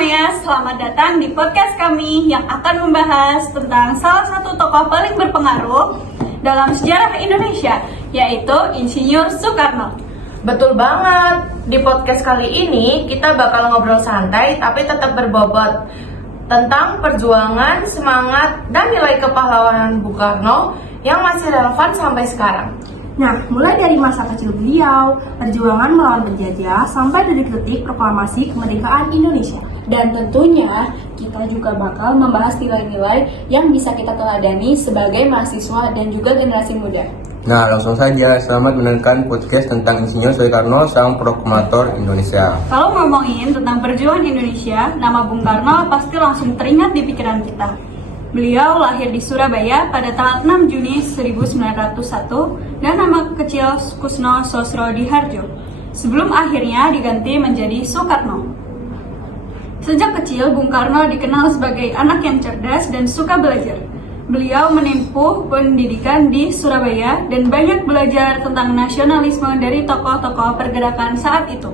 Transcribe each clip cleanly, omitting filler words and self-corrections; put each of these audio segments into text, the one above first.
semuanya, selamat datang di podcast kami yang akan membahas tentang salah satu tokoh paling berpengaruh dalam sejarah Indonesia, yaitu Insinyur Soekarno. Betul banget, di podcast kali ini kita bakal ngobrol santai tapi tetap berbobot tentang perjuangan, semangat, dan nilai kepahlawanan Bung Karno yang masih relevan sampai sekarang. Nah, mulai dari masa kecil beliau, perjuangan melawan penjajah, sampai detik-detik proklamasi kemerdekaan Indonesia. Dan tentunya kita juga bakal membahas nilai-nilai yang bisa kita teladani sebagai mahasiswa dan juga generasi muda. Nah, langsung saja, selamat mendengarkan podcast tentang Insinyur Soekarno, sang proklamator Indonesia. Kalau ngomongin tentang perjuangan Indonesia, nama Bung Karno pasti langsung teringat di pikiran kita. Beliau lahir di Surabaya pada tanggal 6 Juni 1901 dan nama kecil Kusno Sosrodiharjo, sebelum akhirnya diganti menjadi Soekarno. Sejak kecil, Bung Karno dikenal sebagai anak yang cerdas dan suka belajar. Beliau menempuh pendidikan di Surabaya dan banyak belajar tentang nasionalisme dari tokoh-tokoh pergerakan saat itu.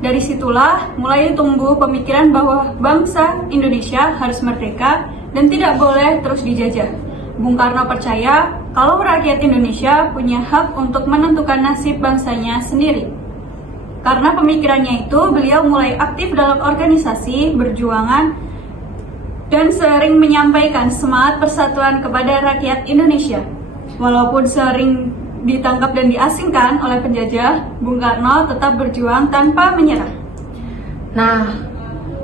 Dari situlah mulai tumbuh pemikiran bahwa bangsa Indonesia harus merdeka dan tidak boleh terus dijajah. Bung Karno percaya kalau rakyat Indonesia punya hak untuk menentukan nasib bangsanya sendiri. Karena pemikirannya itu, beliau mulai aktif dalam organisasi, berjuangan, dan sering menyampaikan semangat persatuan kepada rakyat Indonesia. Walaupun sering ditangkap dan diasingkan oleh penjajah, Bung Karno tetap berjuang tanpa menyerah. Nah,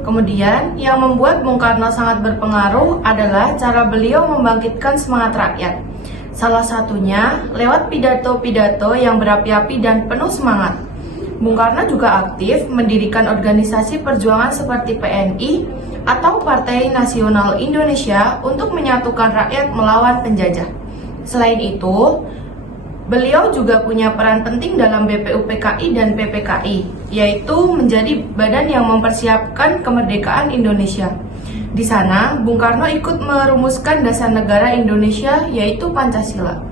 kemudian yang membuat Bung Karno sangat berpengaruh adalah cara beliau membangkitkan semangat rakyat. Salah satunya lewat pidato-pidato yang berapi-api dan penuh semangat. Bung Karno juga aktif mendirikan organisasi perjuangan seperti PNI atau Partai Nasional Indonesia untuk menyatukan rakyat melawan penjajah. Selain itu, beliau juga punya peran penting dalam BPUPKI dan PPKI, yaitu menjadi badan yang mempersiapkan kemerdekaan Indonesia. Di sana, Bung Karno ikut merumuskan dasar negara Indonesia, yaitu Pancasila.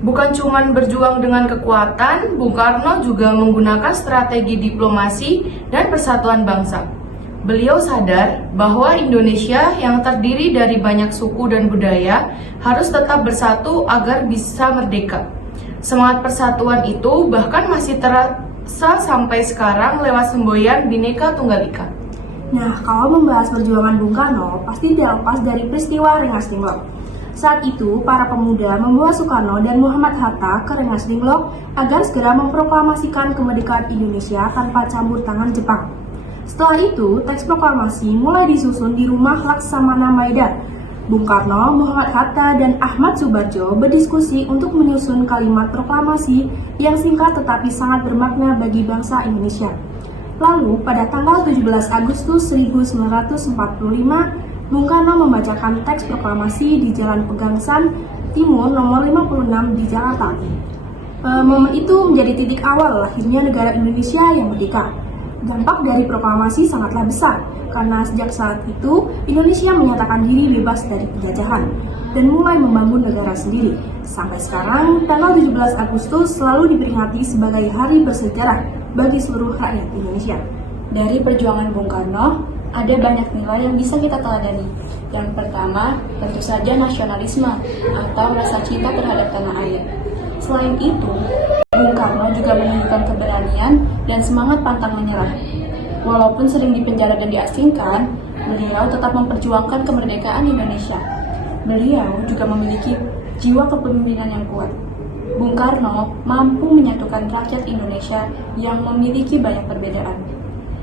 Bukan cuma berjuang dengan kekuatan, Bung Karno juga menggunakan strategi diplomasi dan persatuan bangsa. Beliau sadar bahwa Indonesia yang terdiri dari banyak suku dan budaya harus tetap bersatu agar bisa merdeka. Semangat persatuan itu bahkan masih terasa sampai sekarang lewat semboyan Bhinneka Tunggal Ika. Nah, kalau membahas perjuangan Bung Karno, pasti tidak lepas dari peristiwa Rengas Dengklok. Saat itu, para pemuda membawa Soekarno dan Muhammad Hatta ke Rengas Dengklok agar segera memproklamasikan kemerdekaan Indonesia tanpa campur tangan Jepang. Setelah itu, teks proklamasi mulai disusun di rumah Laksamana Maeda. Bung Karno, Muhammad Hatta, dan Ahmad Subarjo berdiskusi untuk menyusun kalimat proklamasi yang singkat tetapi sangat bermakna bagi bangsa Indonesia. Lalu, pada tanggal 17 Agustus 1945, Bung Karno membacakan teks proklamasi di Jalan Pegangsaan Timur nomor 56 di Jakarta. Momen itu menjadi titik awal lahirnya negara Indonesia yang merdeka. Dampak dari proklamasi sangatlah besar, karena sejak saat itu Indonesia menyatakan diri bebas dari penjajahan dan mulai membangun negara sendiri. Sampai sekarang, tanggal 17 Agustus selalu diperingati sebagai hari bersejarah bagi seluruh rakyat Indonesia. Dari perjuangan Bung Karno, ada banyak nilai yang bisa kita teladani. Yang pertama, tentu saja nasionalisme atau rasa cinta terhadap tanah air. Selain itu, Bung Karno juga menunjukkan keberanian dan semangat pantang menyerah. Walaupun sering dipenjara dan diasingkan, beliau tetap memperjuangkan kemerdekaan Indonesia. Beliau juga memiliki jiwa kepemimpinan yang kuat. Bung Karno mampu menyatukan rakyat Indonesia yang memiliki banyak perbedaan.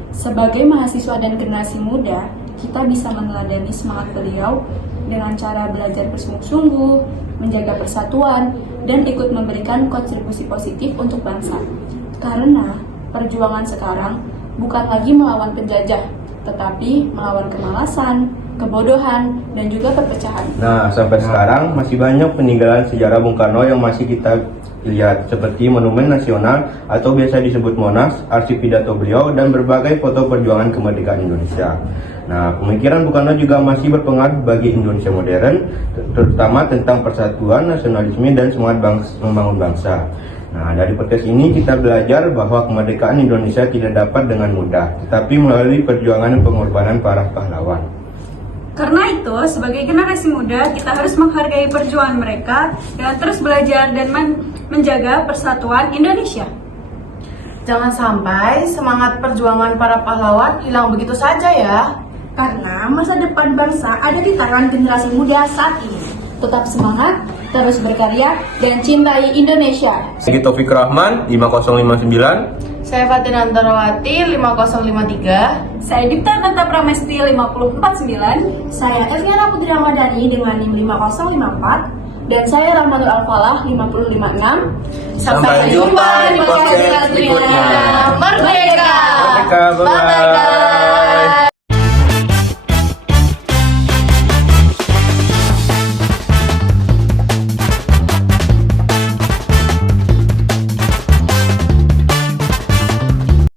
Sebagai mahasiswa dan generasi muda, kita bisa meneladani semangat beliau dengan cara belajar bersungguh-sungguh, menjaga persatuan, dan ikut memberikan kontribusi positif untuk bangsa. Karena perjuangan sekarang bukan lagi melawan penjajah, tetapi melawan kemalasan, kebodohan, dan juga perpecahan. Nah, sampai sekarang masih banyak peninggalan sejarah Bung Karno yang masih kita lihat, seperti Monumen Nasional atau biasa disebut Monas, arsip pidato beliau, dan berbagai foto perjuangan kemerdekaan Indonesia. Nah, pemikiran Bung Karno juga masih berpengaruh bagi Indonesia modern, terutama tentang persatuan, nasionalisme, dan semangat membangun bangsa. Nah, dari podcast ini kita belajar bahwa kemerdekaan Indonesia tidak dapat dengan mudah, tetapi melalui perjuangan dan pengorbanan para pahlawan. Karena itu, sebagai generasi muda, kita harus menghargai perjuangan mereka dan terus belajar dan menjaga persatuan Indonesia. Jangan sampai semangat perjuangan para pahlawan hilang begitu saja ya. Karena masa depan bangsa ada di tangan generasi muda saat ini. Tetap semangat, terus berkarya, dan cintai Indonesia. Saya Taufik Rahman, 5059. Saya Fatina Antarawati 5053. Saya Dipta Tata Pramesti 549. Saya Elviana Putri Ramadhani dengan NIM 5054. Dan saya Rahmatul Al-Falah 556. Sampai jumpa di podcast berikutnya. Merdeka! Merdeka, bye-bye. Bye-bye, guys.